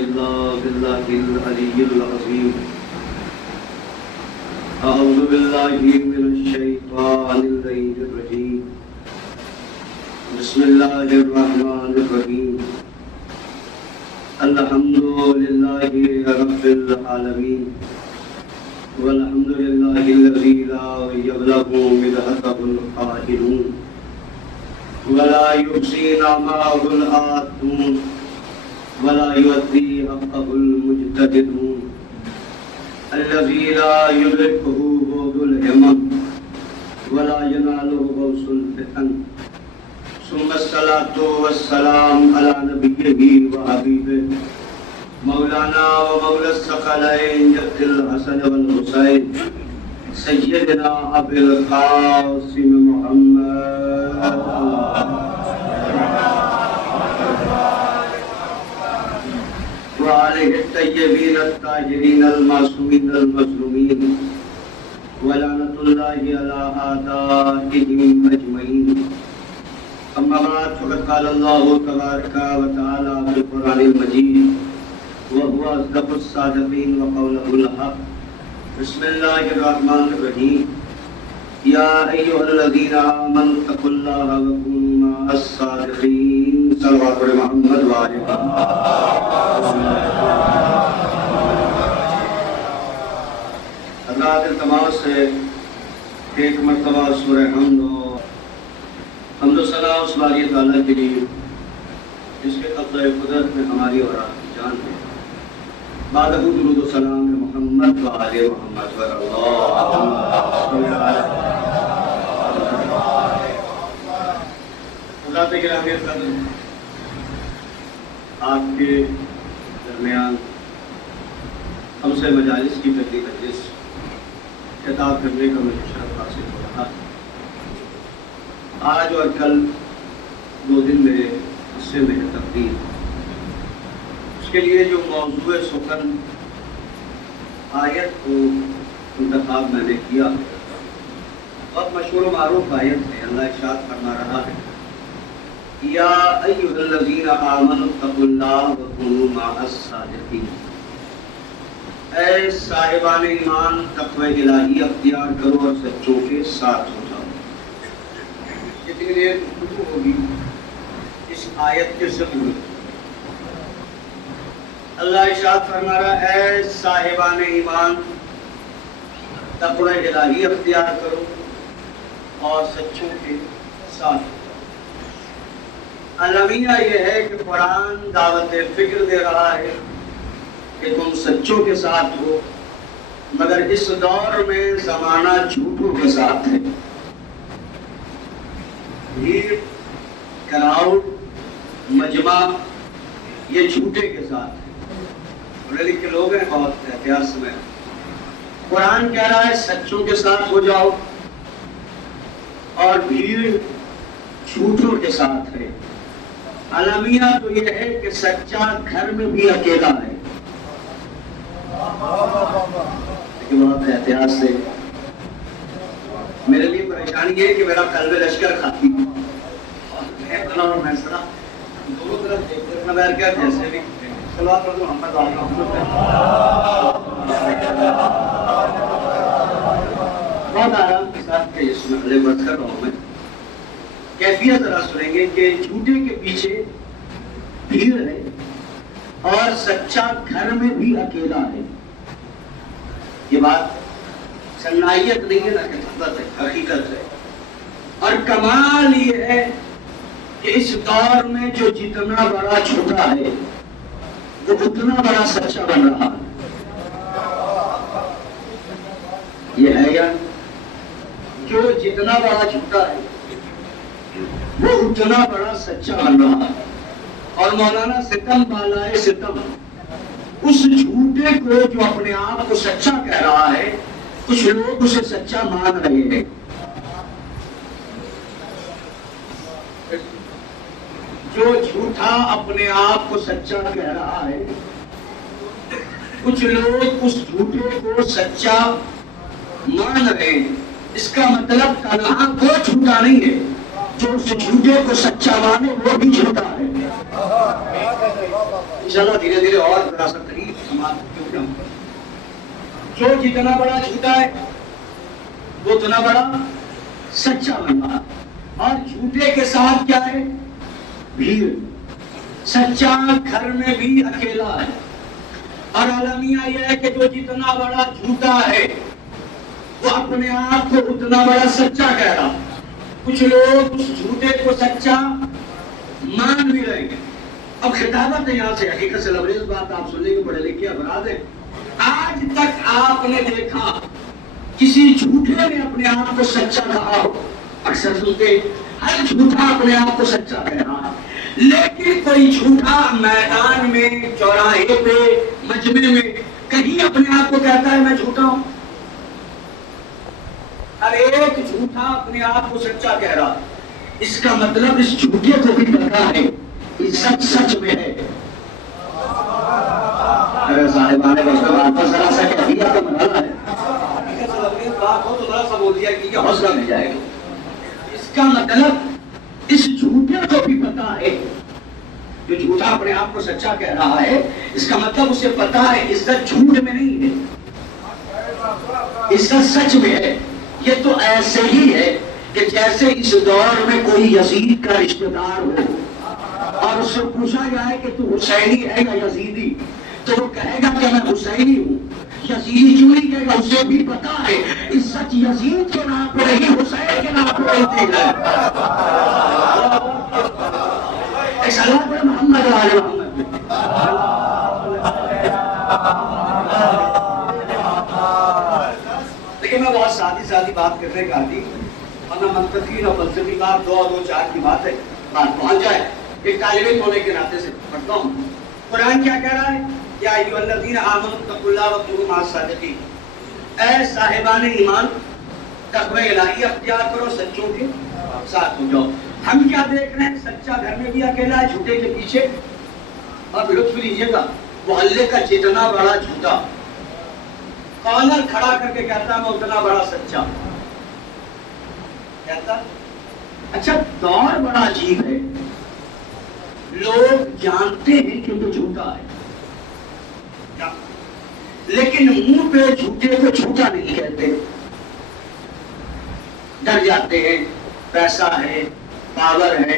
إلا بالله العلي العظيم. أعوذ بالله من الشيطان اللعين الرجيم. بسم الله الرحمن الرحيم. الحمد لله رب العالمين، والحمد لله الذي لا يبلغ مدحته القائلون ولا يحصي نعمه العادون ولا يؤدي حقه المجتهدون، الذي لا يدركه بعد الهمم ولا يناله غوث الفتن، ثم الصلاة والسلام على نبيه وحبيبه مولانا ومولى الثقلين جد الحسن والحسين سيدنا أبي القاسم محمد وعليه الطيبين الطاهرين المعصومين المظلومين، ولعنة الله على أعدائهم أجمعين. أما بعد، فقد قال الله تبارك وتعالى في القرآن المجيد وهو أصدق الصادقين وقوله الحق. بسم الله الرحمن الرحيم. يا أيها الذين آمنوا اتقوا الله وكونوا مع الصادقين. صلوات محمد وآله. حضرات التماس سے ایک مرتبہ سورہ حمد و ثنا اس باری تعالیٰ کے لیے جس کے قبضہ قدرت میں ہماری اور آپ کی جان ہے. بعد درود و سلام محمد و آل محمد و حضرات گرامی قدر، آپ کے درمیان ہم سے مجالس کی پہلی مجلس خطاب کرنے کا مجھے شرف حاصل ہو رہا ہے. آج اور کل 2 دن میرے حصے میں ہے تقریر. اس کے لیے جو موضوع سخن آیت کو انتخاب میں نے کیا، بہت مشہور و معروف آیت ہے. اللہ ارشاد فرما رہا ہے یا ایھا الذین آمنوا اتقوا اللہ وکونوا مع الصادقین. اے صاحبان ایمان، تقوی الہی اختیار کرو اور سچوں کے ساتھ ہو جاؤ. جتنی دیر گفتگو ہوگی اس آیت کے ضمن میں اللہ ارشاد فرما رہا ہے اے صاحبان ایمان، تقوی الہی اختیار کرو اور سچوں کے ساتھ. المیہ یہ ہے کہ قرآن دعوت فکر دے رہا ہے کہ تم سچوں کے ساتھ ہو، مگر اس دور میں زمانہ جھوٹوں کے ساتھ ہے. بھیڑ، کراؤڈ، مجمع یہ جھوٹے کے ساتھ ہے. پڑھے لکھے لوگ ہیں، بہت احتیاط سے. قرآن کہہ رہا ہے سچوں کے ساتھ ہو جاؤ، اور بھیڑ جھوٹوں کے ساتھ ہے. المیہ تو یہ ہے کہ سچا گھر میں بھی اکیلا ہے. لیکن بہت احتیاط سے، میرے لیے پریشانی یہ ہے کہ میرا قلب لشکر کھاتی ہے اور میں سنا دونوں طرف دیکھتے ہیں بغیر کیا جیسے بھی صلوات پڑھو محمد علیہ بہت آرام کے ساتھ کہ اس مرحلے پر کر رہا ہوں میں. کیفیت ذرا سنیں گے کہ جھوٹے کے پیچھے بھیڑ ہے اور سچا گھر میں بھی اکیلا ہے. یہ بات صنعیت نہیں ہے، نہ حقیقت ہے، حقیقت ہے. اور کمال یہ ہے کہ اس دور میں جو جتنا بڑا جھوٹا ہے وہ اتنا بڑا سچا بن رہا ہے. یہ ہے یا جو جتنا بڑا جھوٹا ہے وہ اتنا بڑا سچا بن رہا ہے. اور مولانا ستم بالائے ستم اس جھوٹے کو جو اپنے آپ کو سچا کہہ رہا ہے، کچھ لوگ اسے سچا مان رہے ہیں. جو جھوٹا اپنے آپ کو سچا کہہ رہا ہے، کچھ لوگ اس جھوٹے کو سچا مان رہے ہیں. اس کا مطلب تنہا وہ جھوٹا نہیں ہے، جو اس جھوٹے کو سچا مانے وہ بھی جھوٹا ہے. انشاءاللہ دھیرے دھیرے اور ذرا سا قریب سماعت کیونکہ ہم جو جتنا بڑا جھوٹا ہے وہ اتنا بڑا سچا بن رہا، اور جھوٹے کے ساتھ کیا ہے؟ بھیڑ۔ سچا گھر میں بھی اکیلا ہے، اور المیہ یہ ہے کہ جو جتنا بڑا جھوٹا ہے وہ اپنے آپ کو اتنا بڑا سچا کہہ رہا۔ کچھ لوگ اس جھوٹے کو سچا مان بھی رہے ہیں۔ اب خطابت ہے یہاں سے، حقیقت سے لبریز بات آپ سننے کے پڑھے لکھے افراد ہیں، آج تک آپ نے دیکھا کسی جھوٹے نے اپنے آپ کو سچا کہا ہو؟ اکثر سنتے ہر جھوٹا اپنے آپ کو سچا کہہ رہا ہے، لیکن کوئی جھوٹا میدان میں، چوراہے پہ، مجمع میں کہیں اپنے آپ کو کہتا ہے میں جھوٹا ہوں؟ ہر ایک جھوٹا اپنے آپ کو سچا کہہ رہا، اس کا مطلب اس جھوٹے کو بھی پتا ہے سچ سچ میں ہے۔ اگر صاحبان بات پر ذرا سا کہہ دیا تو مرحلہ ہے، بات ہو تو ذرا سا بول دیا کہ یہ حوصلہ مل جائے گا۔ اس کا مطلب اس جھوٹے کو بھی پتا ہے، جو جھوٹا اپنے آپ کو سچا کہہ رہا ہے، اس کا مطلب اسے پتا ہے عزت جھوٹ میں نہیں ہے، عزت سچ میں ہے۔ یہ تو ایسے ہی ہے کہ جیسے اس دور میں کوئی یزید کا رشتہ دار ہو اور اس سے پوچھا جائے کہ تو حسینی ہے یا یزیدی، تو وہ کہے گا کہ میں حسینی ہوں۔ یزیدی کیوں نہیں کہے گا؟ اسے بھی پتا ہے عزت یزید کے نام پہ نہیں، حسین کے نام پہ رہتی ہے۔ محمد علیہ محمد۔ لیکن میں بہت سادی بات کرنے کا عادی، ورنہ منطقی اور فلسفی بات دو چار کی بات ہے، بات پہنچ جائے۔ ایک طالب علم ہونے کے ناطے سے پڑھتا ہوں، قرآن کیا کہہ رہا ہے؟ یا ایھا الذین آمنوا اتقوا اللہ وکونوا مع الصادقین، اے صاحبان ایمان تقوی الہی اختیار کرو، سچوں کے ساتھ ہو جاؤ۔ ہم کیا دیکھ رہے ہیں؟ سچا گھر میں بھی اکیلا ہے، جھوٹے کے پیچھے۔ اور لطف لیجیے گا، محلے کا جتنا بڑا جھوٹا کارنر کھڑا کر کے کہتا میں اتنا بڑا سچا کہتا۔ اچھا دور بڑا عجیب ہے، لوگ جانتے ہیں کہ وہ جھوٹا ہے، لیکن منہ پہ جھوٹے کو جھوٹا نہیں کہتے، ڈر جاتے ہیں۔ پیسہ ہے، پاور ہے،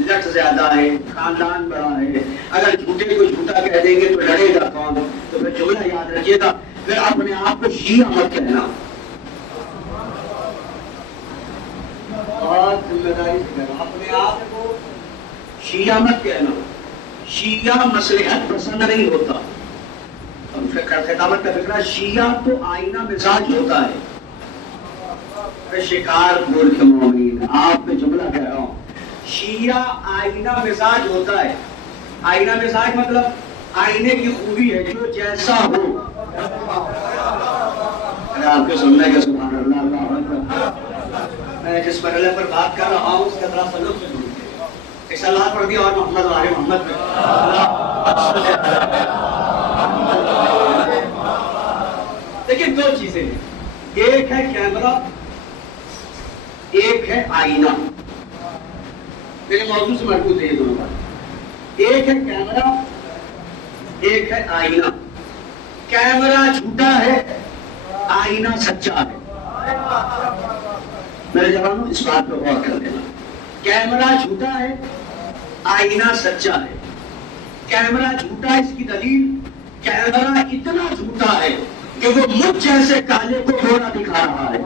لٹ زیادہ ہے، خاندان بڑا ہے، اگر جھوٹے کو جھوٹا کہہ دیں گے تو لڑے گا کون؟ تو پھر جملہ یاد رکھیے گا، پھر اپنے آپ کو شیعہ مت کہنا، بہت ذمہ داری سے کہنا، اپنے آپ کو شیعہ مت کہنا۔ شیعہ مصلحت پسند نہیں ہوتا، خطابت کا فکرہ شیعہ تو آئینہ مزاج ہوتا ہے۔ شکار پور کے مومنین، آپ میں جملہ کہہ رہا ہوں، شیعہ آئینہ مزاج ہوتا ہے۔ آئینہ مزاج مطلب آئینے کی خوبی ہے، جو جیسا ہو۔ اگر آپ کے سننے کے سبحان اللہ اللہ اکبر، میں جس مرحلے پر بات کر رہا ہوں اس کا ذرا سلوک سے ڈھونڈ کے ایک صلاۃ پڑھ دیا، اور محمد علیہ محمد پہ۔ لیکن دو چیزیں ہیں، ایک ہے کیمرہ، ایک ہے آئینہ۔ میرے موضوع سے مربوط ہے یہ دونوں بات۔ ایک ہے کیمرہ، ایک ہے آئینہ۔ کیمرہ جھوٹا ہے، آئینہ سچا ہے۔ میرے جوانوں اس بات پہ غور کر لینا، کیمرہ جھوٹا ہے، آئینہ سچا ہے۔ کیمرہ جھوٹا، اس کی دلیل کیمرہ اتنا جھوٹا ہے کہ وہ مجھ جیسے کالے کو گورا دکھا رہا ہے۔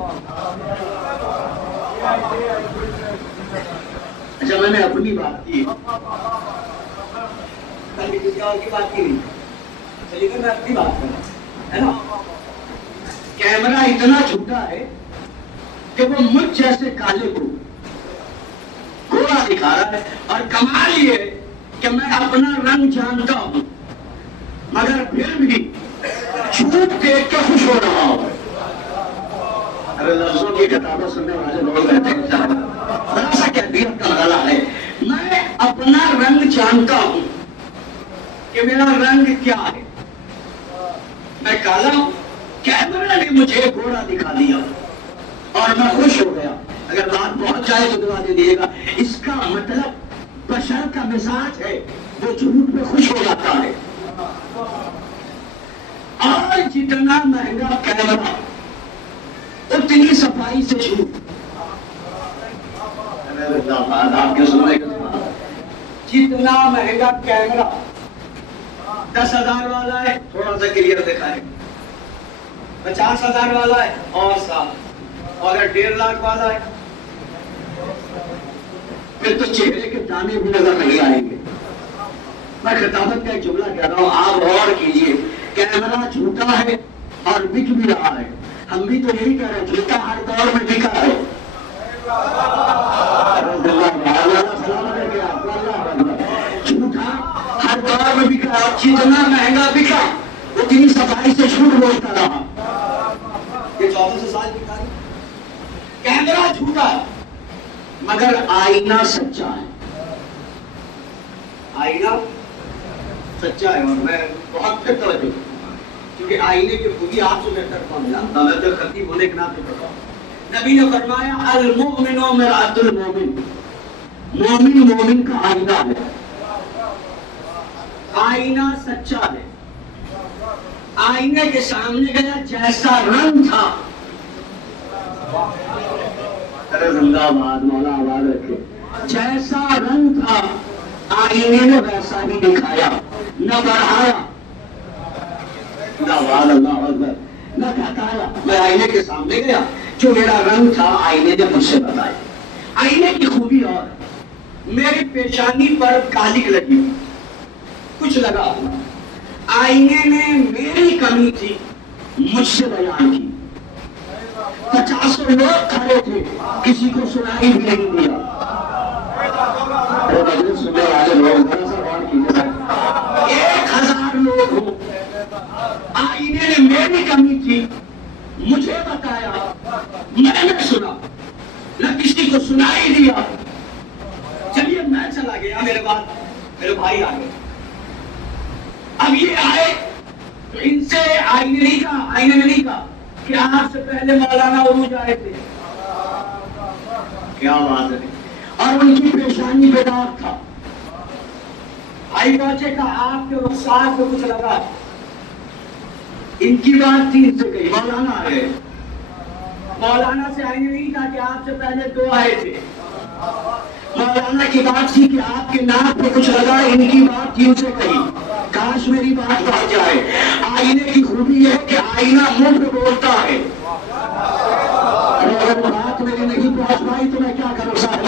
اچھا میں نے اپنی بات کی، کسی اور کی بات کی نہیں، چلیے میں اپنی بات کر رہا ہے نا۔ کیمرہ اتنا جھوٹا ہے کہ وہ مجھ جیسے کالے کو گورا دکھا رہا ہے، اور کمال یہ کہ میں اپنا رنگ جانتا ہوں مگر پھر بھی جھوٹ دیکھ کے خوش ہو رہا ہوں۔ ارے لفظوں کی کتابیں سننے والے لوگ رہتے ہیں، بڑا سا کیفیت کا مرحلہ ہے۔ میں اپنا رنگ جانتا ہوں کہ میرا رنگ کیا ہے، میں کالا ہوں، کیمرہ نے مجھے گورا دکھا دیا اور میں خوش ہو گیا۔ اگر بات پہنچ جائے تو دعا دے دیجیے گا۔ اس کا مطلب بشر کا مزاج ہے وہ جھوٹ پہ خوش ہو جاتا ہے. اور جتنا مہنگا کیمرہ اتنی صفائی سے جھوٹ. آپ کے سننے کا جتنا مہنگا کیمرہ 10,000 والا ہے تھوڑا سا کلیئر دکھائے, 50,000 والا ہے اور صاف, اور اگر 1.5 لاکھ والا ہے پھر تو چہرے کے دانے بھی نظر نہیں آئیں گے. میں خطابت کا ایک جملہ کہہ رہا ہوں, آپ غور کیجئے. کیمرہ جھوٹا ہے اور بک بھی رہا ہے. ہم بھی تو یہی کہہ رہے ہیں, جھوٹا ہر دور میں بکا ہے. جھوٹا ہر دور میں بکا ہے, اور جتنا مہنگا بکا اتنی صفائی سے جھوٹ بولتا رہا. یہ 1400 سال کی تاریخ. کیمرہ جھوٹا ہے مگر آئینہ سچا ہے. آئینہ سچا ہے. اور میں بہت پھر توجہ کروں کیونکہ آئینے کی خوبی آپ سے بہتر کون جانتا. میں تو خطیب ہونے کے ناطے پڑھتا ہوں. نبی نے فرمایا المؤمن مرآۃ المؤمن, مومن مومن کا آئینہ ہے. آئینہ سچا ہے. آئینے کے سامنے گیا جیسا رنگ تھا, زندہ آباد مولا آباد رکھے, جیسا رنگ تھا آئینے نے ویسا ہی دکھایا, نہ بڑھایا نہ گھٹایا. میں آئینے کے سامنے گیا, جو میرا رنگ تھا آئینے نے مجھ سے بتایا. آئینے کی خوبی اور میری پیشانی پر کالک لگی, کچھ لگا. آئینے نے میری کمی تھی مجھ سے بیان کی. 50 لوگ کھڑے تھے, کسی کو سنائی بھی نہیں دیا. سننے والے لوگ 1000 لوگ ہوں, آئینے نے میری کمی تھی مجھے بتایا, میں نے سنا, نہ کسی کو سنائی دیا. چلیے میں چلا گیا, میرے بعد میرے بھائی آ گئے. اب یہ آئے تو ان سے آئینے نے نہیں کہا کہ آپ سے پہلے مولانا عروج آئے تھے. کیا بات ہے. اور ان کی پیشانی پہ داغ تھا. آئی پہنچے کہا آپ کے رخسار پہ کچھ لگا. ان کی بات تھی, ان سے کہی مولانا آ گئے. مولانا سے آئینے نہیں کہا کہ آپ سے پہلے 2 آئے تھے. مولانا کی بات تھی کہ آپ کے ناک پہ کچھ لگا. ان کی بات تھی, ان سے کہی. کاش میری بات پہنچ جائے. آئینے کی خوبی یہ ہے کہ آئینہ منہ پہ بولتا ہے. اگر بات میری نہیں پہنچ پائی تو میں کیا کروں صاحب.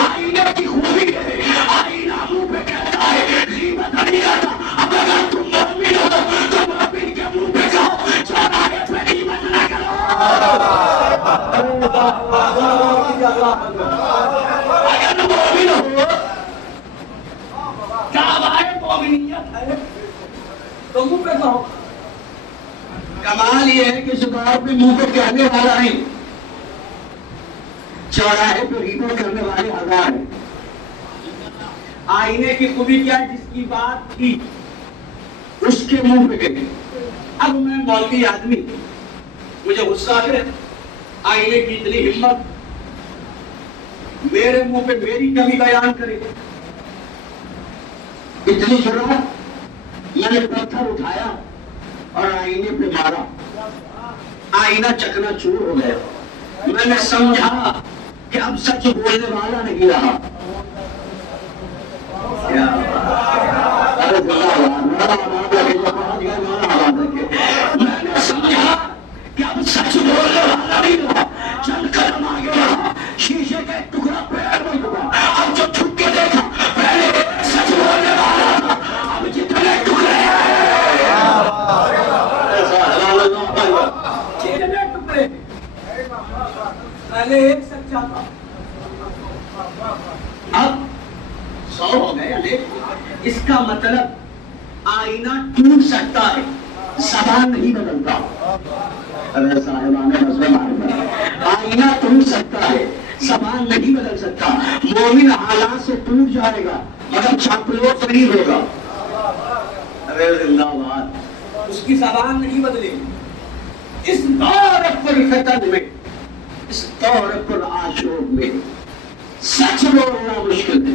آئینے کی خوبی ہے, آئینہ منہ پہ کہتا ہے, غیبت نہیں کرتا. اب اگر تم مومن ہو تو مومن کے منہ پہ کہو, چوراہے پہ غیبت نہ کرو. اگر مومن ہو مومنیت ہے تو منہ پہ کہو. کمال یہ ہے کہ زبان پہ منہ پہ کہنے والا نہیں, چوراہے پہ غیبت کرنے والے 1000 ہیں. آئینے کی خوبی کیا ہے, جس کی بات تھی اس کے منہ پہ کہتے. اب میں مولوی آدمی, مجھے غصہ ہے. آئینے کی اتنی ہمت, میرے منہ پہ میری کمی بیان کرے. اتنی جرات, میں نے پتھر اٹھایا اور آئینے پہ مارا. آئینہ چکنا چور ہو گیا. میں نے سمجھا کہ اب سچ بولنے والا نہیں رہا. میں نے سمجھا کہ اب سچ بولنے والا نہیں رہا. چند قدم آگے رہا, شیشے کا ایک ٹکڑا پیر میں ڈوبا. اب جو چھپ کے دیکھا, پہلے سچ بولنے والا تھا, اب جتنے ٹکڑے پہلے ایک سچا تھا, اب 100 ہو گئے. اس کا مطلب آئینہ ٹوٹ سکتا ہے, زبان نہیں بدلتا. آئینہ ٹوٹ سکتا ہے, زبان نہیں بدل سکتا. مومن حالات سے ٹوٹ جائے گا مگر چاپلوس نہیں ہوگا. زندہ باد. اس کی زبان نہیں بدلے. اس دور پر فتن میں, اس دور پر آشوب میں سچ بولنا مشکل ہے.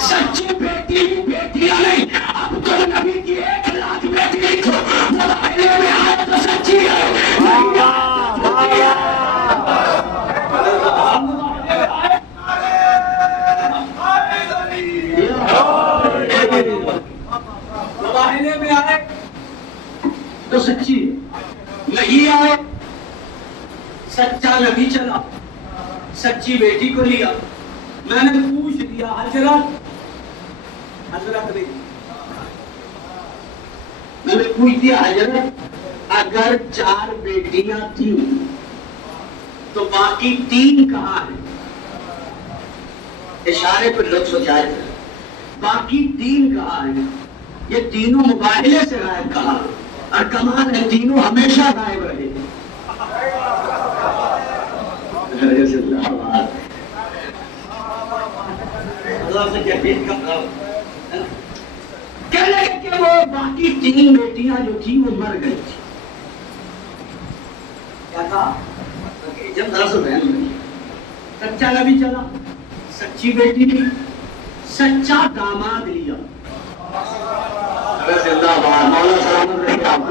سچی بیٹی بیٹیاں نہیں، اب تو نبی کی 1,00,000 بیٹی تھو مداحلے میں آئے تو سچی ہے، نہیں آئے تو جھوٹی ہے۔ مداحلے میں آئے تو سچی ہے، نہیں آئے سچا نبی چلا، سچی بیٹی کو لیا۔ میں نے پوچھ لیا حضرت نہیں، میں نے پوچھ دیا حضرت اگر 4 بیٹیاں تھیں تو باقی 3 کہاں ہیں؟ اشارے پر لوگ سوچائے تھے باقی 3 کہاں ہیں؟ یہ تینوں مباہلے سے غائب کہا، اور کمال ہے تینوں ہمیشہ غائب رہے۔ اللہ سے کہتے کہنے کہ وہ باقی 3 بیٹیاں جو تھی وہ مر گئی تھی۔ کیا کہا؟ جب دراصل بہن نہیں، سچا نبی چلا، سچی بیٹی لی، سچا داماد لیا۔ زندہ باد مولا سلامت رہے آپ،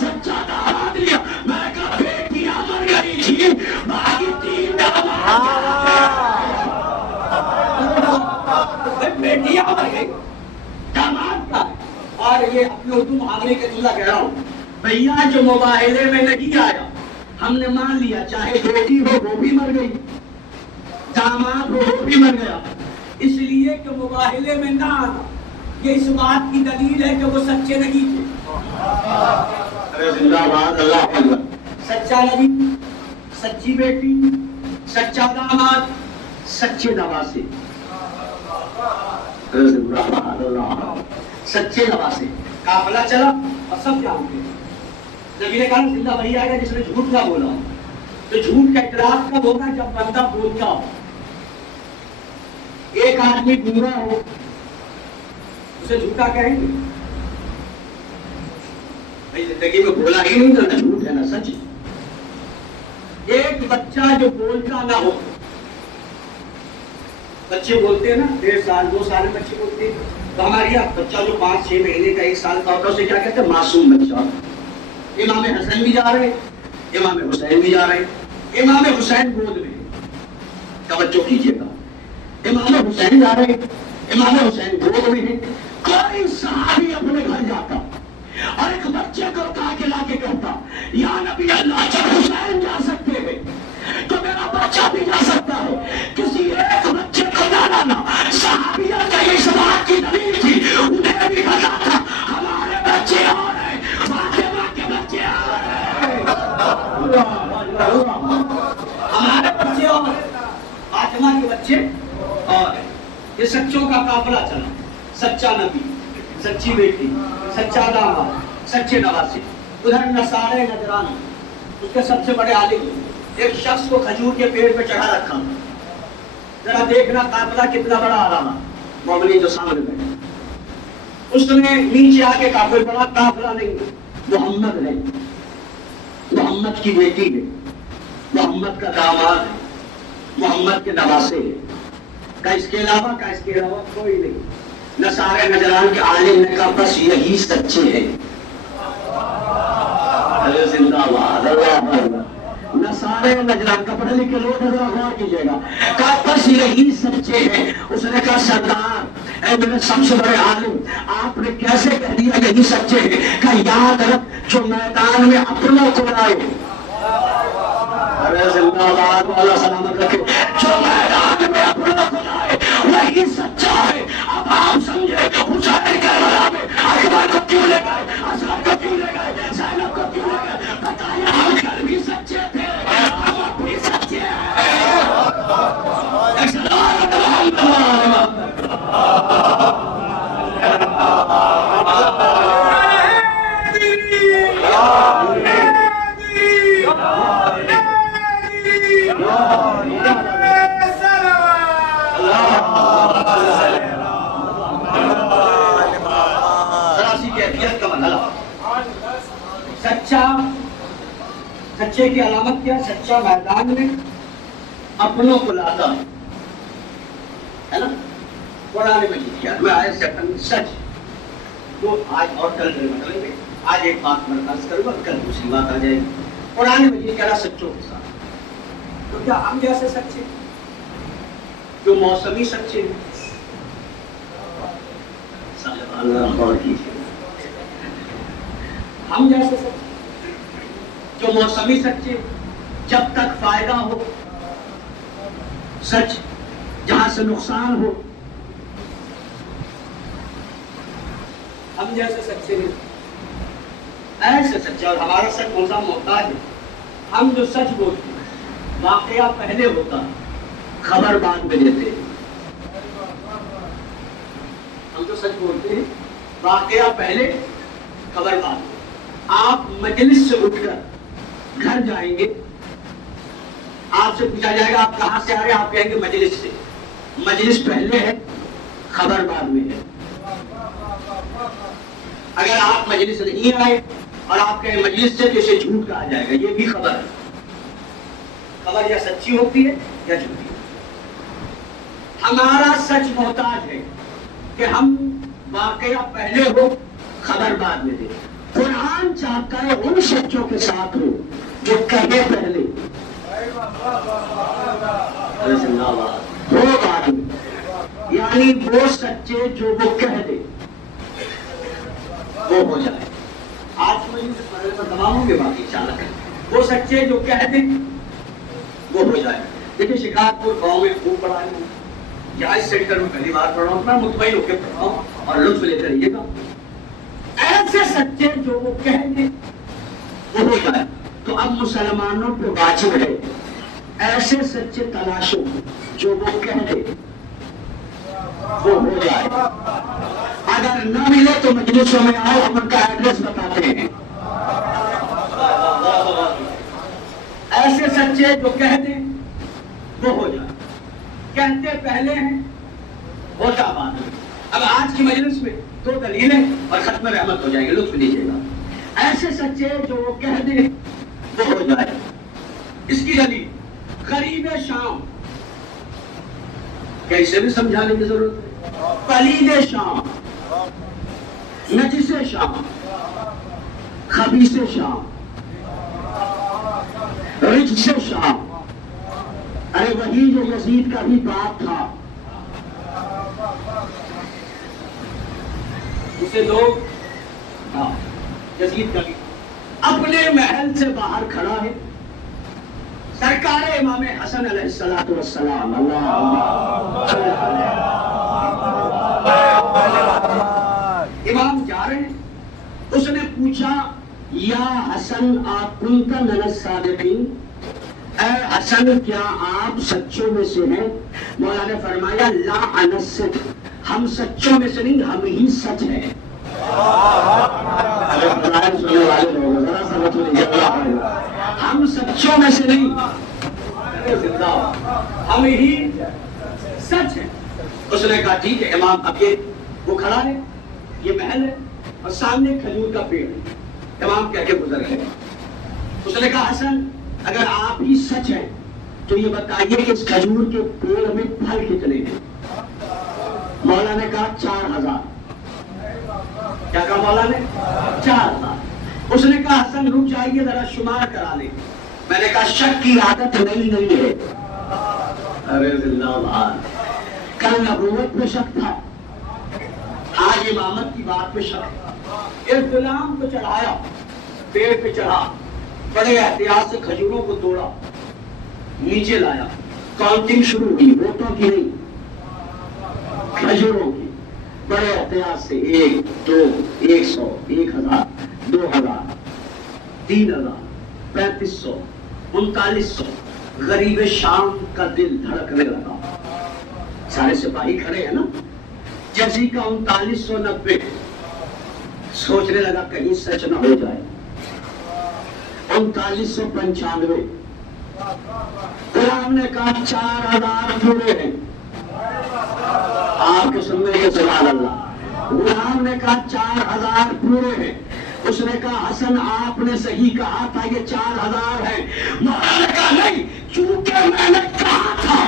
سچا داماد لیا۔ میں کہا بیٹیاں مر گئی تھی، باقی 3 داماد، بیٹیاں مر گئی داماد کا۔ اور یہ اپنے اردو محاورے کا جملہ کہہ رہا ہوں، بھیا جو مباہلے میں نہیں آیا ہم نے مان لیا، چاہے بیٹی ہو وہ بھی مر گئی، داماد ہو وہ بھی مر گیا، اس لیے کہ مباہلے میں نہ آنا یہ اس بات کی دلیل ہے کہ وہ سچے نہیں تھے۔ زندہ باد اللہ اکبر۔ سچا نبی، سچی بیٹی، سچا داماد، سچے نواسے، زندہ باد اللہ، سچے نواسے۔ قافلہ چلا اور سب جانتے ہیں نبی نے کہا زندہ وہی آئے گا جس نے جھوٹ نہ بولا، تو جھوٹ کا اعتراف کب ہوگا؟ جب بندہ بولتا ہو۔ ایک آدمی گنگا ہو اسے جھوٹا کہیں گے؟ بھائی زندگی میں بولا ہی نہیں نہ جھوٹ ہے نہ سچ۔ ایک بچہ جو بولتا نہ ہو، بچے بولتے ہیں نا 1.5 سال 2 سال میں بچے بولتے ہیں، تو ہمارے یہاں بچہ جو 5-6 مہینے کا 1 سال کا ہوتا ہے اسے کیا کہتے ہیں؟ معصوم بچہ۔ امام حسن بھی جا رہے ہیں، امام حسین بھی جا رہے ہیں، امام حسین گود میں، توجہ کیجیے گا، امام حسین جا رہے ہیں، امام حسین گود میں ہیں۔ کوئی صحابی اپنے گھر جاتا اور ایک بچے کو اٹھا کے لا کے کہتا یا نبی اللہ جب حسین جا سکتے ہیں تو میرا بچہ بھی جا سکتا ہے۔ کسی ایک بچے کو نہ لانا، صحابیہ کا اس بات کی دلیل تھی، انہیں بھی پتا تھا ہمارے بچے اور ہیں، فاطمہ کے بچے اور ہیں، ہمارے بچے اور ہیں، فاطمہ کے بچے اور ہیں۔ یہ سچوں کا قافلہ چلا، سچا نبی، سچی بیٹی، سچا داماد، سچے نواسے۔ ادھر نصارے نجران، اس کے سب سے بڑے عالم، ایک شخص کو کھجور کے پیڑ پہ چڑھا رکھا، ذرا دیکھنا قافلہ کتنا بڑا آ رہا، مومنین جو سامنے بیٹھے، اس نے نیچے آ کے کہا کوئی بڑا قافلہ نہیں، محمد ہے، محمد کی بیٹی ہے، محمد کا داماد ہے، محمد کے نواسے ہے، کا اس کے علاوہ کوئی نہیں۔ نصارے نجران کے عالم نے کہا بس یہی سچے ہیں۔ زندہ باد اللہ اکبر۔ نصارے نجران کا پڑھے لکھے لوگ ذرا غور کیجیے گا، کہا بس یہی سچے ہیں۔ اس نے کہا سردار اے میرے سب سے بڑے عالم، آپ نے کیسے کہہ دیا یہی سچے ہیں؟ کہا یاد رکھ جو میدان میں اپنوں کو لائے، ارے زندہ باد والا سلامت رکھے، جو میدان میں اپنوں کو لائے وہی سچا ہے۔ اب آپ سمجھے حسین کربلا میں اکبر کو کیوں لے گئے، اصغر کو کیوں لے گئے، زینب کو کیوں لے گئے؟ بتائیے ہم کل بھی سچے تھے، ہم اب بھی سچے ہیں۔ سچے کی علامت کیا؟ سچا میدان میں اپنوں کو لاتا ہے، ہے نا؟ قرآن مجید میں آئے سیکنڈ سچ تو آج اور کل مطلب ہے آج ایک بات میں عرض کروں گا کل دوسری بات آ جائے گی. قرآن مجید کہہ رہا سچوں کے ساتھ. تو کیا ہم جیسے سچے جو موسمی سچے ہیں؟ ہم جیسے سچے جو موسمی سچے جب تک فائدہ ہو سچ جہاں سے نقصان ہو ہم جیسے سچے نہیں ایسے سچے. اور ہمارا سچ کون سا محتاج ہے. ہم جو سچ بولتے ہیں واقعہ پہلے ہوتا خبر بعد میں دیتے ہیں. ہم جو سچ بولتے ہیں واقعہ پہلے خبر بعد میں. آپ مجلس سے اٹھ کر گھر جائیں گے آپ سے پوچھا جائے گا آپ کہاں سے آ رہے ہیں آپ کہیں گے مجلس سے. مجلس پہلے ہے خبر بعد میں ہے. اگر آپ مجلس نہیں آئے اور آپ کہیں مجلس سے تو اسے جھوٹ کہا جائے گا. یہ بھی خبر ہے. خبر یا سچی ہوتی ہے یا جھوٹی. ہمارا سچ محتاج ہے کہ ہم واقعہ پہلے ہو خبر بعد میں دے. قرآن چاہتا ہے ان سچوں کے ساتھ ہو جو کہے پہلے ہو بعد میں. یعنی وہ سچے جو وہ کہہ دے وہ ہو جائے. آج میں تمام گے باقی چالک وہ سچے جو کہہ دیں وہ ہو جائے. دیکھیں شکارپور گاؤں میں خوب پڑھا ہے. یہاں اس سینٹر میں پہلی بار پڑھ رہا ہوں. میں مطمئن ہو کے پڑھ رہا ہوں اور لطف لے کر رہیے گا. ایسے سچے جو وہ کہہ دیں وہ ہو جائے. تو اب مسلمانوں پہ واجب ہے ایسے سچے تلاشو جو وہ کہہ دے وہ ہو جائے. اگر نہ ملے تو مجلسوں میں آؤ ہم ان کا ایڈریس بتاتے ہیں. ایسے سچے جو کہہ دیں وہ ہو جائے. کہتے پہلے ہیں ہوتا بعد میں. اب آج کی مجلس میں 2 دلیلیں اور ختم رحمت ہو جائیں گے. لطف لیجیے گا. ایسے سچے جو وہ کہہ دیں وہ ہو جائے. اس کی دلیل غریب شام کیسے بھی سمجھانے کی ضرورت ہے. پلید شام نجس شام خبیث شام رجس شام. ارے وہی جو یزید کا بھی باپ تھا اسے لوگ یزید کا بھی اپنے محل سے باہر کھڑا ہے سرکار امام حسن علیہ السلام. امام جا رہے ہیں. اس نے پوچھا یا حسن کنت من الصادقین. اے حسن کیا آپ سچوں میں سے ہیں؟ مولا نے فرمایا لا انا الصدق. ہم سچوں میں سے نہیں ہم ہی سچ ہیں. ہم سچوں میں سے نہیں ہم ہی سچ ہیں. اس نے کہا ٹھیک ہے امام. اب یہ وہ کھڑا ہے یہ محل ہے اور سامنے کھجور کا پیڑ ہے. امام کہہ کے گزر گئے. اس نے کہا حسن اگر آپ ہی سچ ہیں تو یہ بتائیے کہ اس کھجور کے پیڑ میں پھل کتنے ہیں؟ مولا نے کہا 4000. کیا کہا مولا نے؟ 4000. اس نے کہا حسن رک جائیے ذرا شمار کرا لیں. میں نے کہا شک کی عادت نہیں ہے. ارے زندہ باد. کل نبوت پہ شک تھا آج امامت کی بات پہ شک. ایک غلام کو چڑھایا پیڑ پہ چڑھا بڑے احتیاط سے کھجوروں کو توڑا نیچے لایا. کاؤنٹنگ شروع ہوئی ووٹوں کی نہیں کھجوروں کی. بڑے احتیاط سے 1 2 100 1000 2000 3000 3500 3900. غریب شام کا دل دھڑکنے لگا. سارے سپاہی کھڑے ہیں نا. جزی کا 3990 سوچنے لگا کہیں سچ نہ ہو جائے. 3995 غلام نے کہا 4000 پورے ہیں. آپ کے سننے کے سبحان اللہ. غلام نے کہا 4000 پورے ہیں. اس نے کہا حسن آپ نے صحیح کہا تھا یہ 4000 ہے. مولا نے کہا نہیں چونکہ میں نے کہا تھا.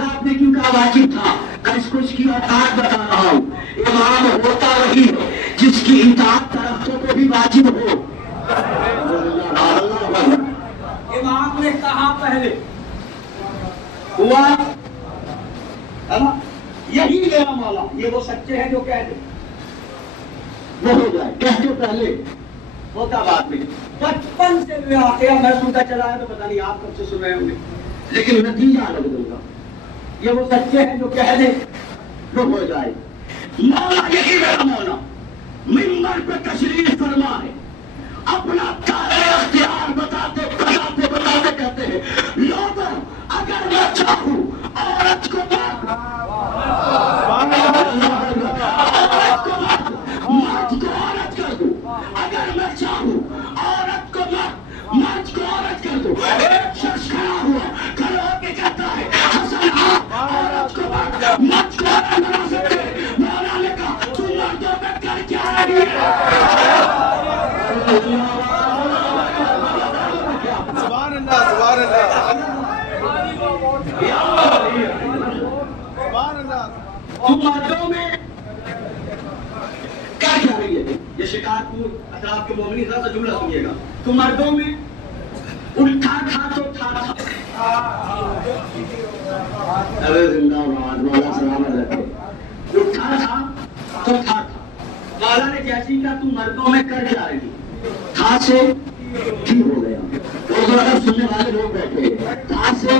قبلہ آپ نے کیوں کہا واجب تھا؟ میں اس کو اس کی اوقات بتا رہا ہوں. امام ہوتا وہی ہے جس کی اطاعت درختوں کو بھی واجب ہو. امام نے کہا پہلے ہوا یہی میرا مولا، یہ وہ سچے ہیں جو کہہ دیں وہ ہو جائے. کہتے پہلے ہوتا بعد میں. بچپن سے واقعہ میں سنتا چلا ہے تو پتہ نہیں آپ کب سے سن رہے ہوں گے، لیکن نتیجہ الگ دوں گا. یہ وہ سچے ہیں جو کہہ دیں وہ ہو جائے. مولا یہی میرا مولا منبر پہ تشریف فرما ہے، اپنا دائرہ اختیار بتاتے بتاتے کہتے ہیں لوگوں اگر میں چاہوں عورت کو مرد کو عورت کر دوں، اگر میں چاہوں عورت کو مرد کو عورت کر دوں. ایک شخص کھڑا ہوا کھڑا ہو کے کہتا ہے حسن آپ عورت کو مرد کو عورت بنا سکتے. مولا نے کہا تم مردوں میں کر کیا رہی ہے؟ سبحان اللہ سبحان اللہ سبحان اللہ. تم مردوں میں کیا کیا رہی ہے؟ یہ شکارپور اطراف کے مومنی ذرا سا جملہ سنیے گا. تم مردوں میں اٹھا تھا تو تھا. ارے زندہ باد مولا سلامت رکھے. اٹھا تھا تو تھا. مولا نے جیسی کہا تم مردوں میں کر کیا رہی؟ تھا سے ٹھیک ہو گیا. اگر سننے والے لوگ بیٹھے تھا سے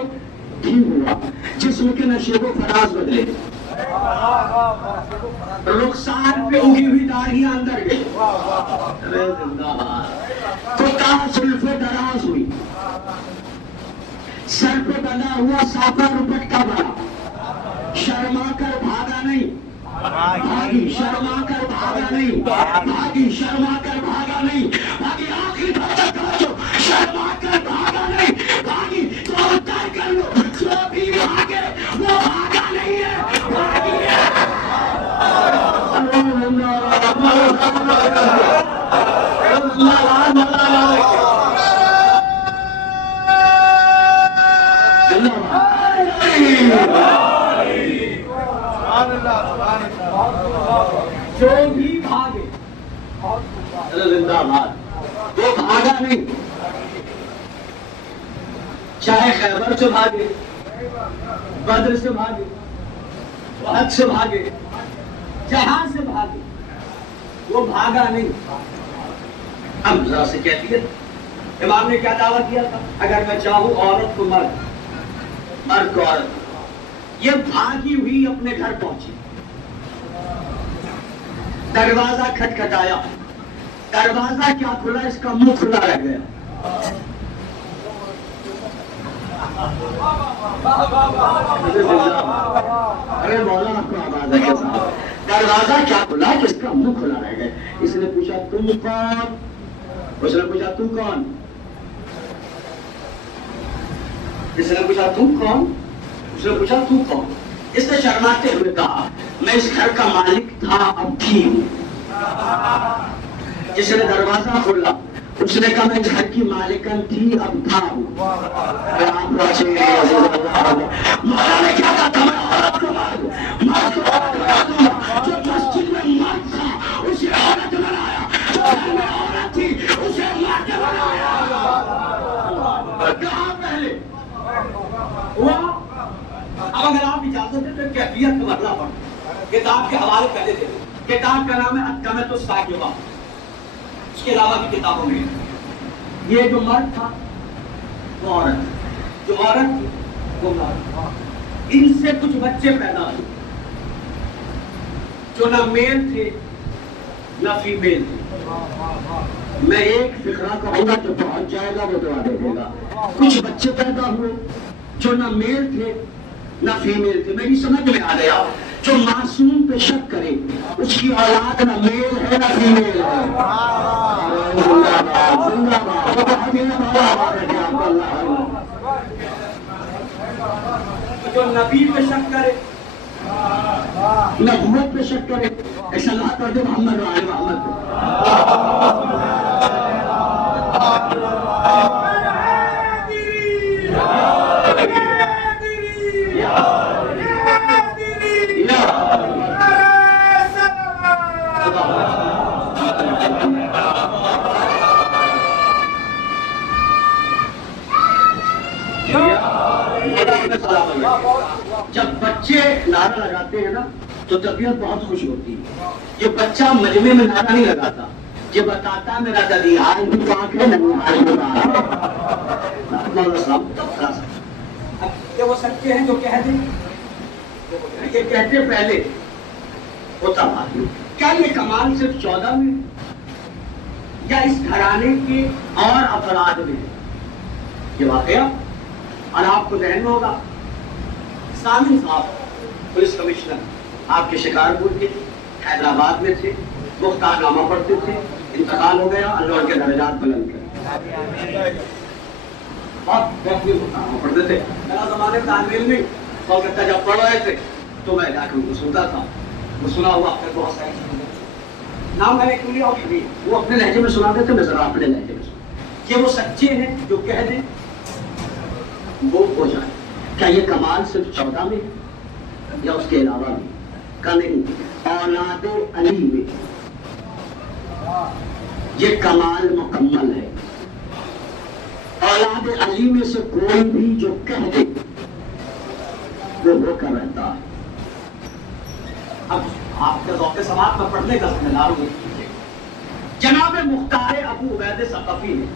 ٹھیک ہوا. جسم کے نشیب و فراز بدلے، رخسار پہ اگی ہوئی داڑھیاں اندر گئی تو زلف دراز ہوئی. سر پہ بنا ہوا صافا دوپٹہ بنا. شرما کر بھاگا نہیں، بھاگی شرما کر بھاگا نہیں، بھاگی شرما کر بھاگا نہیں، بھاگی آخری بچہ جو شرما کر بھاگا نہیں، بھاگی تو اتر کر لو جو بھی بھاگے وہ بھاگا نہیں ہے، بھاگی ہے. جو بھی بھاگے زندہ باد وہ بھاگا نہیں، چاہے خیبر سے بھاگے، بدر سے بھاگے، احد سے بھاگے، جہاں سے بھاگے وہ بھاگا نہیں. اب ذرا سے کیفیت امام نے کیا دعویٰ کیا تھا؟ اگر میں چاہوں عورت کو مرد کو عورت. یہ بھاگی ہوئی اپنے گھر پہنچی، دروازہ کھٹکھٹایا، دروازہ کیا کھلا، اس کا منہ کھلا رہ گیا. ارے مولا آپ کو آواز ہے کیسا؟ دروازہ کیا کھلا جس کا منہ کھلا رہ گیا. اس نے پوچھا تم کون؟ اس نے پوچھا تو کون؟ اس نے پوچھا تم کون؟ اس نے پوچھا تو کون؟ اس نے شرماتے ہوئے کہا میں اس گھر کا مالک تھا اب بھی ہوں. جس نے دروازہ کھولا اس نے کہا میں اس گھر کی مالکن تھی اب تھا ہوں. مولا نے کیا کہا تھا میں عورت کو مار دوں، مرد کو عورت بنا دوں گا. جو مسجد میں مرد تھا اسے عورت بنایا، جو گھر میں عورت تھی اسے مرد بنایا. کہاں پہلے ہوا؟ اب اگر آپ اجازت دیں تو کیفیت کا بدلا پڑا. کتاب کے حوالے پہلے دے دیں. کتاب کا نام ہے الدمۃ الساکبہ. اس کے علاوہ بھی کتابوں میں یہ جو مرد تھا وہ عورت، جو عورت تھی وہ مرد. ان سے کچھ بچے پیدا ہوئے جو نہ میل تھے نہ فیمیل تھے. میں ایک فقرہ کہوں گا جو پہنچ جائے گا وہ دعا دے دے گا. کچھ بچے پیدا ہوئے جو نہ میل تھے نہ فیمیل تھے. میری سمجھ میں آ گیا جو معصوم پہ شک کرے اس کی اولاد نہ میل ہے نہ فیمیل ہے. زندہ باد جو نبی پہ شک کرے نبوت پہ شک کرے. ایسا اللہ کر دے محمد و آل محمد. یا ایک نعرہ لگاتے ہیں نا تو طبیعت بہت خوش ہوتی ہے. یہ بچہ مجمع میں نعرہ نہیں لگاتا, یہ بتاتا میرا ددیال بھی پاک ہے ننیال بھی پاک ہے. یہ وہ سچے ہیں جو کہہ دیں, یہ کہتے پہلے ہوتا بعد میں. کیا یہ کمال صرف 14 میں یا اس گھرانے کے اور افراد میں ہے؟ یہ واقعہ اور آپ کو ذہن میں ہوگا. سامن صاحب پولیس کمشنر آپ کے شکارپور کے حیدرآباد میں تھے, مختار نامہ پڑھتے تھے, انتقال ہو گیا, اللہ کے درجات بلند کرے. آپ میں مختار نامہ پڑھتے تھے. میرا زمانے تعمیل میں کولکتہ جب پڑھ رہے تھے تو میں جا کے ان کو سنتا تھا. وہ سنا ہوا آپ بہت ساری چیزیں نام میں نے کیوں اور وہ اپنے لہجے میں سناتے تھے, میں ذرا اپنے لہجے میں سنا. یہ وہ سچے ہیں جو کہہ دیں وہ ہو جائے. کیا یہ کمال صرف 14 میں یا اس کے علاوہ بھی؟ کا نہیں, اولاد علی میں یہ کمال مکمل ہے. اولاد علی میں سے کوئی بھی جو کہہ دے وہ ہو کر رہتا ہے. اب آپ کے ذوق سماعت میں پڑھنے کا ذمہ دار ہوں. جناب مختار ابو عبید ثقفی نے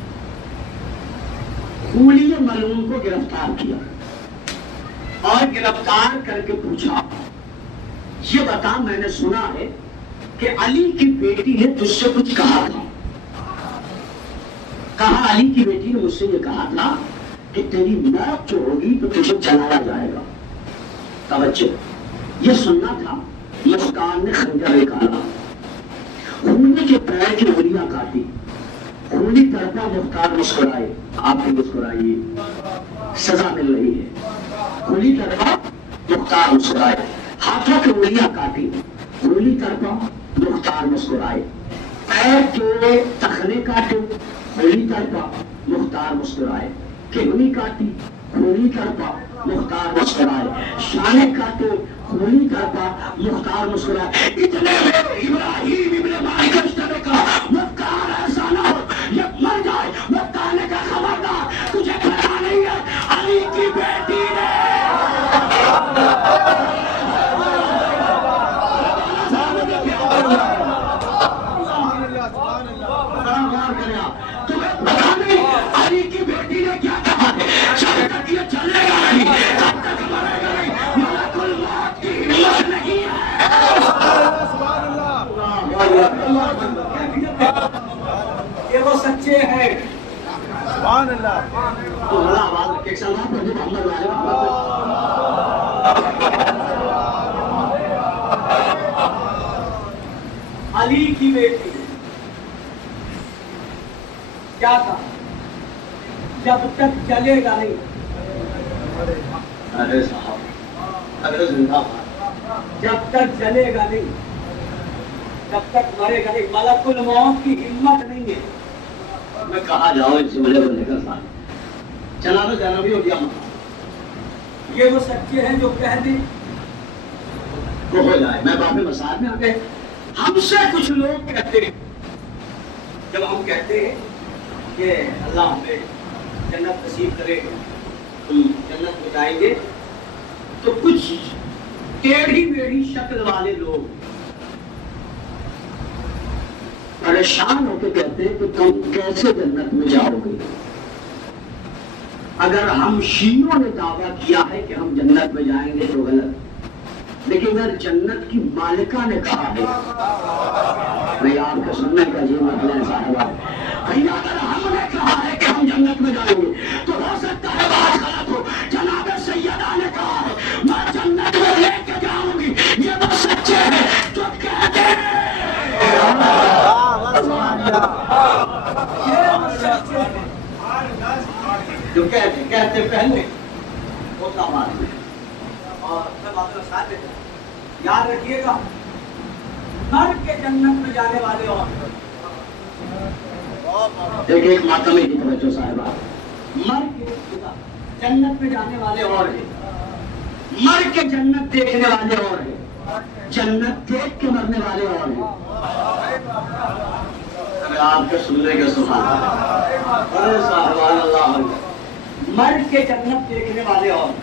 غولی ملعون کو گرفتار کیا اور گرفتار کر کے پوچھا, یہ بتا میں نے سنا ہے کہ علی کی بیٹی نے تجھ سے کچھ کہا تھا. کہا علی کی بیٹی نے مجھ سے یہ کہا تھا کہ تیری موت جو ہوگی تو تجھے جلایا جائے گا. توجہ, یہ سننا تھا. مختار نے خنجر نکالا, غولی کے پیر کی انگلیاں کاٹی. غولی طرفہ مختار مسکرائے. آپ بھی مسکرائیے, سزا مل رہی ہے. غولی طرفہ مختار مسکرائے, ہاتھوں کی انگلیاں کاٹی. غولی طرفہ مختار مسکرائے, پیر کے تخنے کاٹے. غولی طرفہ مختار مسکرائے, کنگنی کاٹی. غولی طرفہ مختار مسکرائے, شانے کاٹے. غولی طرفہ مختار مسکرائے. اتنے میں ابراہیم ابن مالک اشتبے کا مختار ایسا نہ ہو یہ مر جائے. مختار نے کہا خبردار, تجھے پتا نہیں ہے علی کی بیٹی نے تمہیں پتا نہیں علی کی بیٹی نے کیا کہا ہے. جب تک یہ چلے گا نہیں تب تک مرے گا نہیں. ملک الموت کی ہمت نہیں ہے. یہ وہ سچے ہیں. سبحان اللہ. تو بڑا آواز رکھے سلام پڑھنے محمد والے علی کی بیٹی کیا تھا, جب تک چلے گا نہیں. ارے صاحب اگر زندہ جب تک چلے گا نہیں جب تک مرے گا نہیں. ملک الموت کی ہمت نہیں ہے. میں کہا جاؤ اس جملے کو لے کر ساتھ چلا تو جانا بھی ہو گیا. یہ وہ سچے ہیں جو کہہ دیں وہ ہو جائے. میں باب مسائل میں آ گئے. ہم سے کچھ لوگ کہتے ہیں, جب ہم کہتے ہیں کہ اللہ ہمیں جنت نصیب کرے, ہم جنت میں جائیں گے, تو کچھ ٹیڑھی میڑھی شکل والے لوگ پریشان ہو کے کہتے ہیں کہ تم کیسے جنت میں جاؤ گے. اگر ہم شیعوں نے دعویٰ کیا ہے کہ ہم جنت میں جائیں گے تو غلط, لیکن اگر جنت کی مالکہ نے کہا ہے, میں آپ کے سننے کا جی مطلب صاحب بھیا, اگر ہم نے کہا ہے کہ ہم جنت میں جائیں گے تو ہو سکتا ہے بات غلط ہو. جناب سیدہ نے کہا ہے میں جنت میں لے کے جاؤں گی. یہ وہ سچے ہیں جو کہتے ہیں جو کہتے پہلے ہوتا بات ہے. اور یاد رکھیے گا, مر کے جنت میں جانے والے اور ایک ماتمی کی توجہ صاحبہ, مر کے جنت میں جانے والے اور ہیں, مر کے جنت دیکھنے والے اور ہیں, جنت دیکھ کے مرنے والے اور ہیں. اگر آپ کے سننے کے سبحان اللہ, مر کے جنت دیکھنے والے اور ہیں.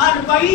40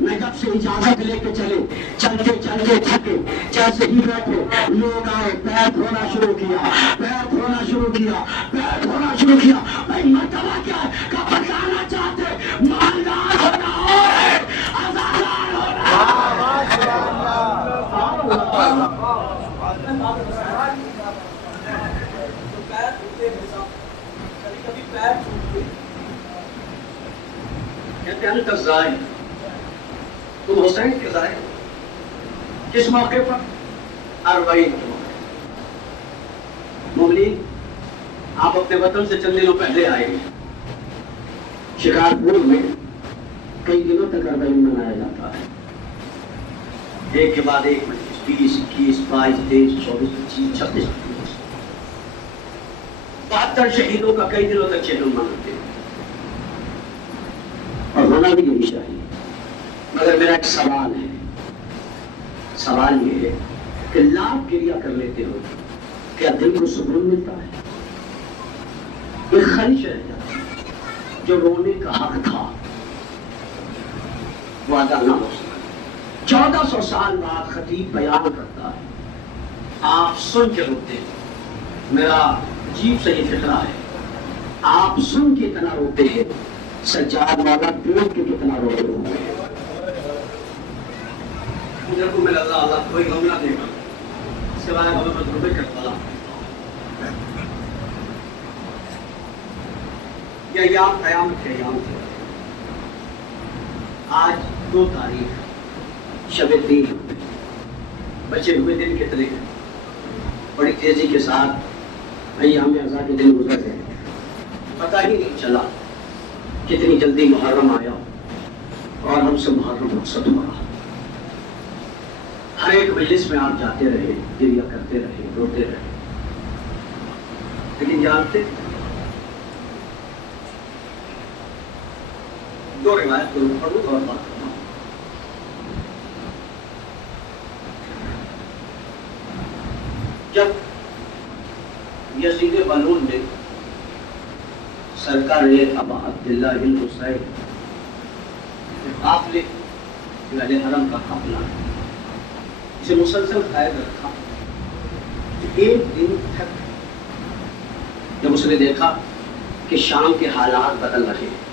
میں جب سے اجازت لے کے چلے، چلتے چلتے تھکے، جیسے ہی بیٹھے لوگ آئے، پیر دھونا شروع کیا، پیر دھونا شروع کیا، پیر دھونا شروع کیا۔ بھائی مرتبہ کیا ہے کہ بتانا چاہتے مالدار ہونا اور ہے، آزادار ہونا کہتے ہیں انت الزائر، تم حسین کے زائر، کس موقع پر؟ 40 کے موقع۔ مومنین، آپ اپنے وطن سے چند دنوں پہلے آئے ہیں۔ شکارپور میں کئی دنوں تک 40 منایا جاتا ہے، ایک کے بعد ایک 20، 21، 22، 23، 24، 25، 26، 72 شہیدوں کا کئی دنوں تک چہلم مناتے ہیں، اور ہونا بھی یہی چاہیے۔ مگر میرا ایک سوال ہے، سوال یہ ہے کہ لاکھ گریہ کر لیتے ہو، کیا دل کو سکون ملتا ہے؟ ایک خواہش رہ جاتی ہے، جو رونے کا حق تھا وہ ادا نہ ہو سکا۔ 1400 سال بعد خطیب بیان کرتا ہے، آپ سن کے روتے ہیں۔ میرا عجیب سے یہ فکرہ ہے، آپ سن کے اتنا روتے ہیں، سجاد مولا دیکھ کے کتنا روتے ہوں گے۔ مجھے کو ملا اللہ کوئی غم نہ دے گا سوائے غم مضروبے کرتا۔ یہ ایام قیامت کے ایام تھے۔ آج 2 تاریخ شب دین، بچے ہوئے دن کتنے ہیں؟ بڑی تیزی کے ساتھ ایام عزا کے دن گزر گئے، پتہ ہی نہیں چلا کتنی جلدی محرم آیا اور ہم سے محرم رخصت ہوا۔ ہر ایک مجلس میں آپ جاتے رہے، گریہ کرتے رہے، روتے رہے، لیکن جانتے 2 روایت کو پڑھوں اور بات کرتا ہوں۔ جب یزید بلون نے سرکار ابا عبداللہ الحسین قافلے اہل حرم کا قافلہ اسے مسلسل قائد رکھا، ایک دن تک جب اس نے دیکھا کہ شام کے حالات بدل رہے ہیں،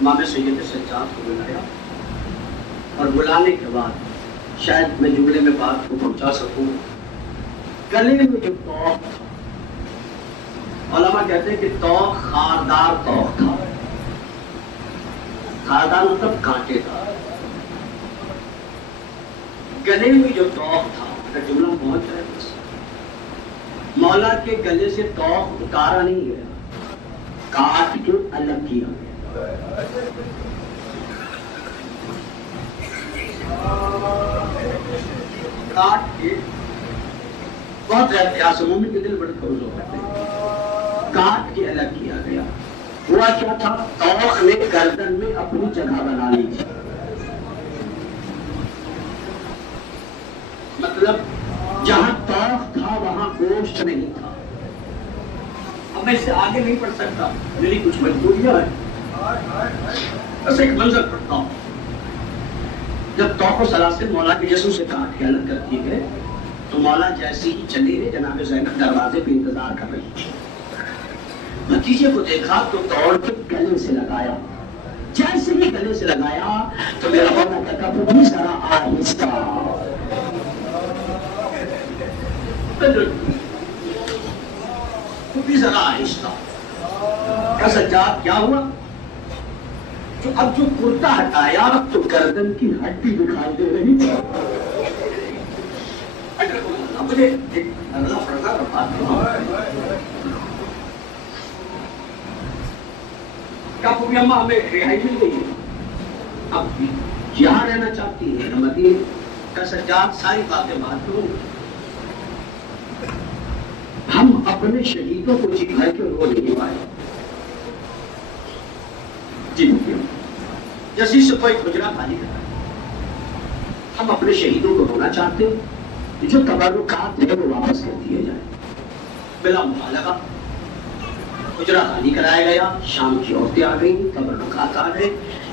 امام سید سجاد کو بلایا، اور بلانے کے بعد شاید میں جملے میں بات کو پہنچا سکوں، گلے میں جو توق تھا، علماء کہتے ہیں کہ توق خاردار توق تھا، خاردار مطلب کانٹے تھا، گلے میں جو توق تھا، اگر جملہ پہنچ جائے بس، مولا کے گلے سے توق اتارا نہیں گیا، کاٹ کے الگ کیا گیا۔ کاٹ کے بہت احتیاط سے، مومن کے دل بڑے کمزور ہوتے ہیں، کاٹ کے الگ کیا گیا۔ ہوا کیا تھا؟ توق نے گردن میں اپنی جگہ بنا لی تھی، مطلب جہاں توق تھا وہاں گوشت نہیں تھا۔ اب میں اس سے آگے نہیں پڑھ سکتا، میری کچھ مجبوریاں ہیں، بس ایک منظر پڑھتا ہوں۔ جب توق و سلاسل مولا کے جسم سے کاٹ کے الگ کر دیے گئے تو مولا جیسے ہی چلے گئے، جناب زینب دروازے پہ انتظار کر رہی تھی، بھتیجے کو دیکھا تو دوڑ کے گلے سے لگایا، جیسے ہی گلے سے لگایا تو میرا مولا کہا بھی ذرا آہستہ، بھی ذرا آہستہ۔ کہا سجاد کیا ہوا؟ جو اب جو کرتا ہٹایا تو گردن کی ہڈی دکھائی دے رہی تھی۔ مجھے اللہ پڑھنا اور بات کرنا، کیا پوری اماں ہمیں رہائی مل گئی ہے؟ اب یہاں رہنا چاہتی ہے مدینے کا؟ سجاد ساری باتیں بات کروں، ہم اپنے شہیدوں کو جی بھر کے رو نہیں پائے، جی جیسے سے کوئی حجرہ خالی کرا، ہم اپنے شہیدوں کو رونا چاہتے ہیں، جو تبرکات ہیں وہ واپس کر دیے جائیں۔ بلا مبالغہ حجرہ خالی کرایا گیا، شام کی عورتیں آ گئیں، تبرکات آ گئے،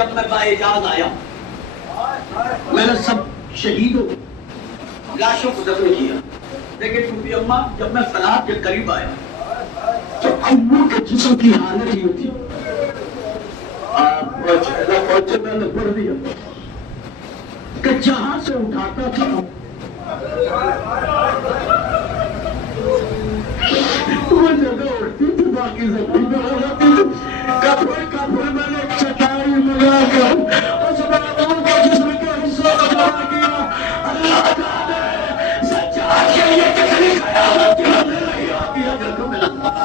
جب میں باعجاز آیا میں نے سب شہیدوں لاشوں کو دفن کیا، لیکن ٹوپی اماں جب میں فلاح کے قریب آیا تو اماں کے جسم کی حالت یہ تھی، پہنچے میں نے پڑھ دیا کہ جہاں سے اٹھاتا تھا وہ جگہ اٹھتی تھی، باقی زمین میں ہو جاتی تھی۔ کپڑے میں نے ایک چٹائی منگا کر اس محمود کے جسم کے حصوں کو جمع کیا۔ اللہ جانے سجاد کے لیے کتنی قیامت کی حملے نہیں آتی ہے جب تمہیں اللہ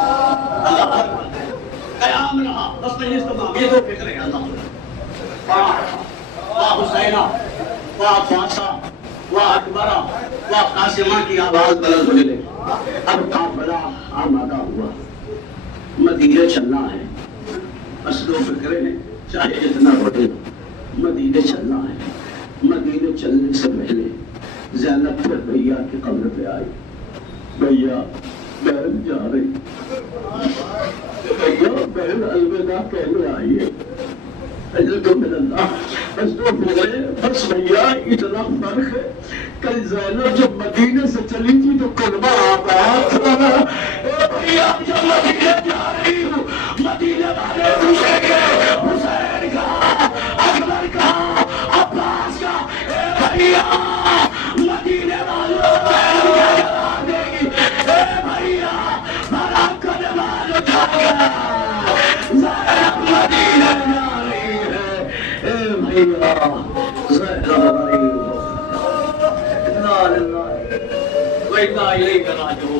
قیام رہا، بس میں اس تمام یہ تو فکر ہے اللہ واہ حسینہ واہ فاطمہ واہ اکبرہ واہ قاسمہ کی آواز بلند ہونے لگی۔ اب قافلہ آمادہ ہوا، مدینے چلنا ہے، بس دو فکریں ہیں چاہے جتنا بڑھے، مدینے چلنا ہے۔ مدینے چلنے سے پہلے زینب پھر بھیا کی قبر پہ آئی، بھیا بہن جا رہی، بھیا بہن الوداع کہنے آئی ہے، بس دو فکریں، بس بھیا اتنا فرق ہے، کل زینب جب مدینے سے چلی تھی تو کلمہ آباد تھا، بھیا جب مدینے جا رہی ہوں مدینے والے پوچھیں گے حسین کا، اکبر کا، عباس کا، اے بھیا مدینے والوں بہن کیا جواب دے گی؟ اے بھیا بڑا قدمان اٹھا گیا، زینب مدینے جا رہی ہے، اے بھیا زینب رہی ہو، لا الہ الا اللہ و انا الیہ راجعون۔